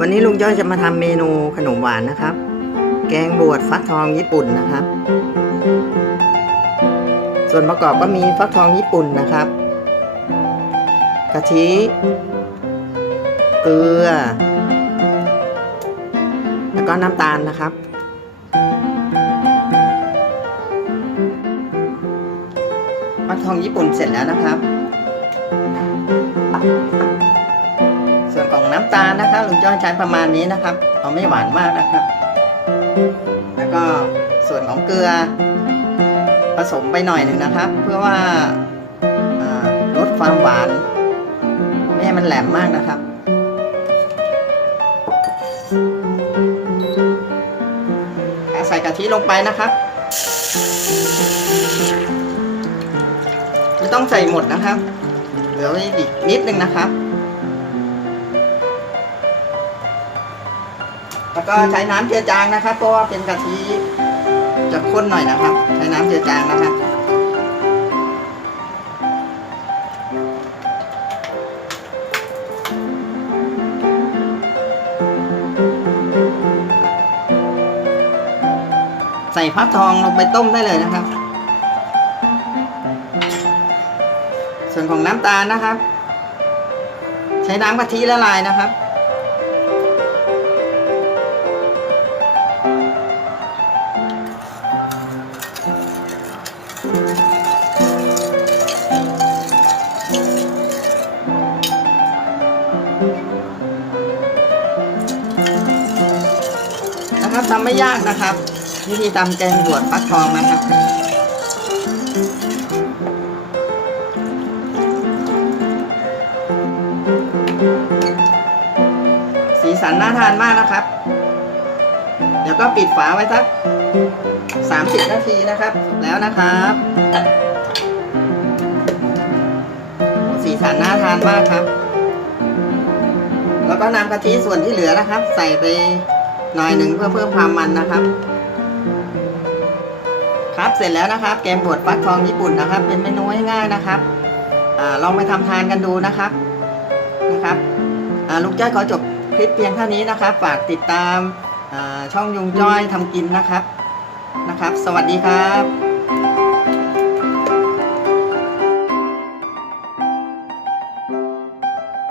วันนี้ลุงจ้อยจะมาทำเมนูขนมหวานนะครับ แกงบวชฟักทองญี่ปุ่นนะครับ ส่วนประกอบก็มีฟักทองญี่ปุ่นนะครับ กะทิ เกลือ แล้วก็น้ำตาลนะครับ ฟักทองญี่ปุ่นเสร็จแล้วนะครับ ของน้ำตาลนะครับลุงจ้อยใช้ประมาณนี้นะครับเอาไม่หวานมากนะครับ แล้วก็ส่วนของเกลือ ผสมไปหน่อยหนึ่งนะครับ เพื่อว่าอ่าลดความหวาน ไม่ให้มันแหลมมากนะครับใส่กะทิลงไปนะครับไม่ต้องใส่หมดนะครับ เหลือไว้อีกนิดนึงนะครับ แล้วก็ใช้น้ำเจือจางนะครับ เพราะว่าเป็นกะทิจะข้นหน่อยนะครับ ใช้น้ำเจือจางนะครับ ใส่ฟักทองลงไปต้มได้เลยนะครับ ส่วนของน้ำตาลนะครับ ใช้น้ำกะทิละลายนะครับ ทำไม่ยากนะครับ วิธีทำแกงบวชฟักทองนะครับสีสันน่าทานมากนะครับ เดี๋ยวก็ปิดฝาไว้สัก 30 นาทีนะครับสุกแล้วนะครับสีสันน่าทานมากครับ แล้วก็นำกะทิส่วนที่เหลือนะครับ ใส่ไป หน่อยหนึ่งเพื่อเพิ่มความมันนะครับ ครับเสร็จแล้วนะครับ แกงบวชฟักทองญี่ปุ่นนะครับ เป็นเมนูง่ายๆนะครับอลองไปทำทานกันดูนะครับนะครับลูกจ้อยขอจบคลิปเพียงเท่านี้นะครับ ฝากติดตามช่องยุงจ้อยทำกินนะครับนะครับ สวัสดีครับ